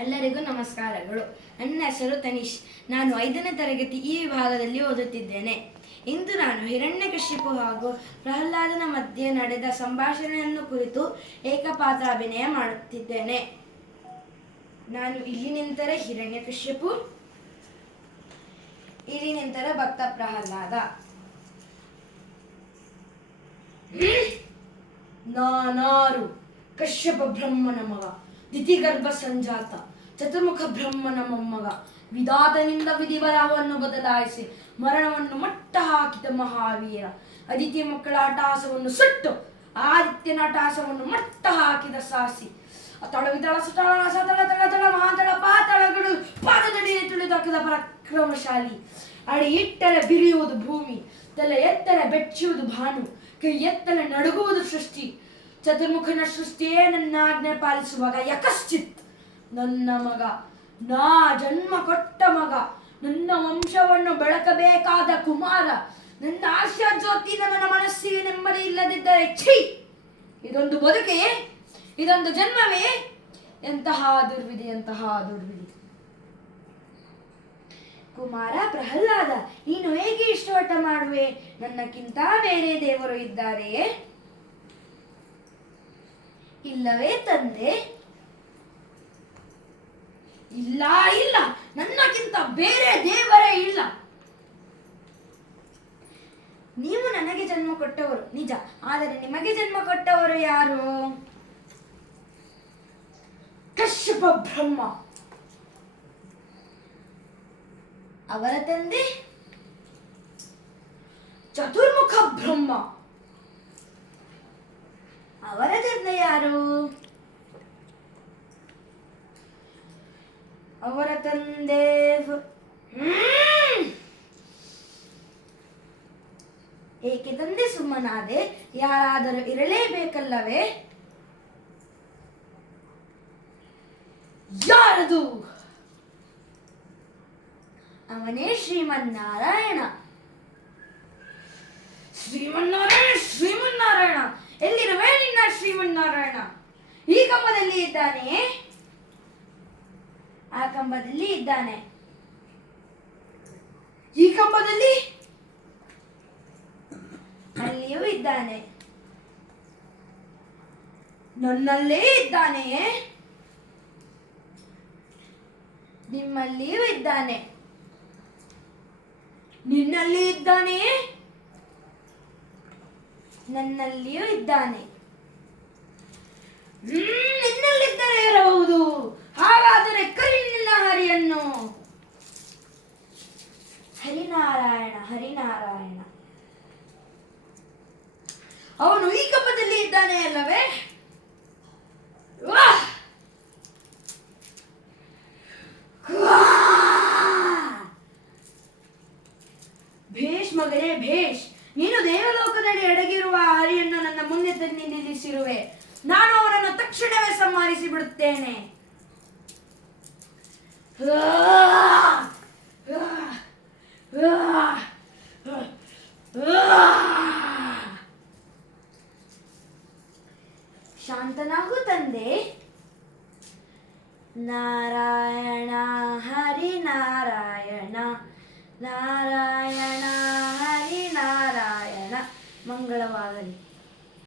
ಎಲ್ಲರಿಗೂ ನಮಸ್ಕಾರಗಳು. ನನ್ನ ಹೆಸರು ತನೀಶ್. ನಾನು 5ನೇ ತರಗತಿ ಈ ವಿಭಾಗದಲ್ಲಿ ಓದುತ್ತಿದ್ದೇನೆ. ಇಂದು ನಾನು ಹಿರಣ್ಯಕಶಿಪು ಹಾಗೂ ಪ್ರಹ್ಲಾದನ ಮಧ್ಯೆ ನಡೆದ ಸಂಭಾಷಣೆಯನ್ನು ಕುರಿತು ಏಕಪಾತ್ರಾಭಿನಯ ಮಾಡುತ್ತಿದ್ದೇನೆ. ನಾನು ಇಲ್ಲಿ ನಿಂತರೆ ಹಿರಣ್ಯಕಶಿಪು, ಇಲ್ಲಿ ನಿಂತರೆ ಭಕ್ತ ಪ್ರಹ್ಲಾದ. ನಾನಾರು? ಕಶ್ಯಪ ಬ್ರಹ್ಮನ ಮಗ, ದಿತಿಗರ್ಭ ಸಂಜಾತ, ಚತುರ್ಮುಖ ಬ್ರಹ್ಮನ ಮೊಮ್ಮಗ, ವಿಧಾತನಿಂದ ವಿಧಿಬರಹವನ್ನು ಬದಲಾಯಿಸಿ ಮರಣವನ್ನು ಮಟ್ಟ ಹಾಕಿದ ಮಹಾವೀರ, ಅದಿತಿ ಮಕ್ಕಳ ಅಟಾಸವನ್ನು ಸುಟ್ಟು ಆದಿತ್ಯನ ಅಟಾಸವನ್ನು ಮಟ್ಟ ಹಾಕಿದ ಸಾಸಿ, ತಳವಿತಳ ಸುತಳ ಸತಳ ತಳ ತಳ ಮಹಾತಳ ಪಾತಳಗಳು ಪಾದದಡಿಯಲ್ಲಿ ತುಳಿದಾಕಿದ ಪರಾಕ್ರಮಶಾಲಿ, ಅಡಿ ಇಟ್ಟರೆ ಬಿರಿಯುವುದು ಭೂಮಿ, ತಲೆ ಎತ್ತರೆ ಬೆಚ್ಚುವುದು ಭಾನು, ಕೈ ಎತ್ತಲೆ ನಡುಗುವುದು ಸೃಷ್ಟಿ, ಚತುರ್ಮುಖನ ಸೃಷ್ಟಿಯೇ ನನ್ನ ಆಜ್ಞೆ ಪಾಲಿಸುವಾಗ ಯಕಶ್ಚಿತ್ ನನ್ನ ಮಗ, ನಾ ಜನ್ಮ ಕೊಟ್ಟ ಮಗ, ನನ್ನ ವಂಶವನ್ನು ಬೆಳಕಬೇಕಾದ ಕುಮಾರ, ನನ್ನ ಆಶಾ ಜ್ಯೋತಿ ನನ್ನ ಮನಸ್ಸಿಗೆ ನೆಮ್ಮದಿ ಇಲ್ಲದಿದ್ದರೆ ಛೀ, ಇದೊಂದು ಬದುಕೆ, ಇದೊಂದು ಜನ್ಮವೇ, ಎಂತಹ ದುರ್ವಿಧಿ, ಎಂತಹ ದುರ್ವಿಧಿ. ಕುಮಾರ ಪ್ರಹ್ಲಾದ, ನೀನು ಹೇಗೆ ಇಷ್ಟು ಹಠ ಮಾಡುವೆ? ನನ್ನಕ್ಕಿಂತ ಬೇರೆ ದೇವರು ಇದ್ದಾರೆಯೇ? ಇಲ್ಲವೇ ತಂದೆ? ಇಲ್ಲ ಇಲ್ಲ, ನನ್ನಕ್ಕಿಂತ ಬೇರೆ ದೇವರೇ ಇಲ್ಲ. ನೀವು ನನಗೆ ಜನ್ಮ ಕೊಟ್ಟವರು ನಿಜ, ಆದರೆ ನಿಮಗೆ ಜನ್ಮ ಕೊಟ್ಟವರು ಯಾರು? ಕಶ್ಯಪ ಬ್ರಹ್ಮ. ಅವರ ತಂದೆ ಚತುರ್ಮುಖ ಬ್ರಹ್ಮ. ಅವರ ತಂದೆ ಯಾರು? ಅವರ ತಂದೆ ಏಕೆ ತಂದೆ ಸುಮ್ಮನಾದೆ? ಯಾರಾದರೂ ಇರಲೇಬೇಕಲ್ಲವೇ? ಯಾರದು? ಅವನೇ ಶ್ರೀಮನ್ನಾರಾಯಣ. ಶ್ರೀಮನ್ನಾರಾಯಣ, ಶ್ರೀಮನ್ನಾರಾಯಣ, ಎಲ್ಲಿರುವೆ ನಿನ್ನ ಶ್ರೀಮನ್ನಾರಾಯಣ? ಈ ಕಂಬದಲ್ಲಿ ಇದ್ದಾನೆ, ಆ ಕಂಬದಲ್ಲಿ ಇದ್ದಾನೆ, ಈ ಕಂಬದಲ್ಲಿ, ಅಲ್ಲಿಯೂ ಇದ್ದಾನೆ, ನನ್ನಲ್ಲೇ ಇದ್ದಾನೆಯೇ? ನಿಮ್ಮಲ್ಲಿಯೂ ಇದ್ದಾನೆ, ನಿನ್ನಲ್ಲಿ ಇದ್ದಾನೆಯೇ? ನನ್ನಲ್ಲಿಯೂ ಇದ್ದಾನೆ. ನಿನ್ನಲ್ಲಿದ್ದರೆ ಇರಬಹುದು. ಹಾಗಾದರೆ ಕರಿ ನಿನ್ನ ಹರಿಯನ್ನು. ಹರಿನಾರಾಯಣ, ಹರಿನಾರಾಯಣ. ಅವನು ಈ ಕಂಬದಲ್ಲಿ ಇದ್ದಾನೆ ಅಲ್ಲವೇ? ಭೇಷ್ ಮಗನೇ ಭೇಷ್, ನೀನು ದೇವಲೋಕದಲ್ಲಿ ಅಡಗಿರುವ ಹರಿಯನ್ನು ನನ್ನ ಮುಂದೆ ತಂದು ನಿಲ್ಲಿಸಿರುವೆ. ನಾನು ಅವನನ್ನು ತಕ್ಷಣವೇ ಸಂಹರಿಸಿ ಬಿಡುತ್ತೇನೆ. ಶಾಂತನಾಗು ತಂದೆ. ನಾರಾಯಣ ಹರಿ ನಾರಾಯಣ, ನಾರಾಯಣ ಹರಿ ನಾರಾಯಣ. ಮಂಗಳವಾಗಲಿ.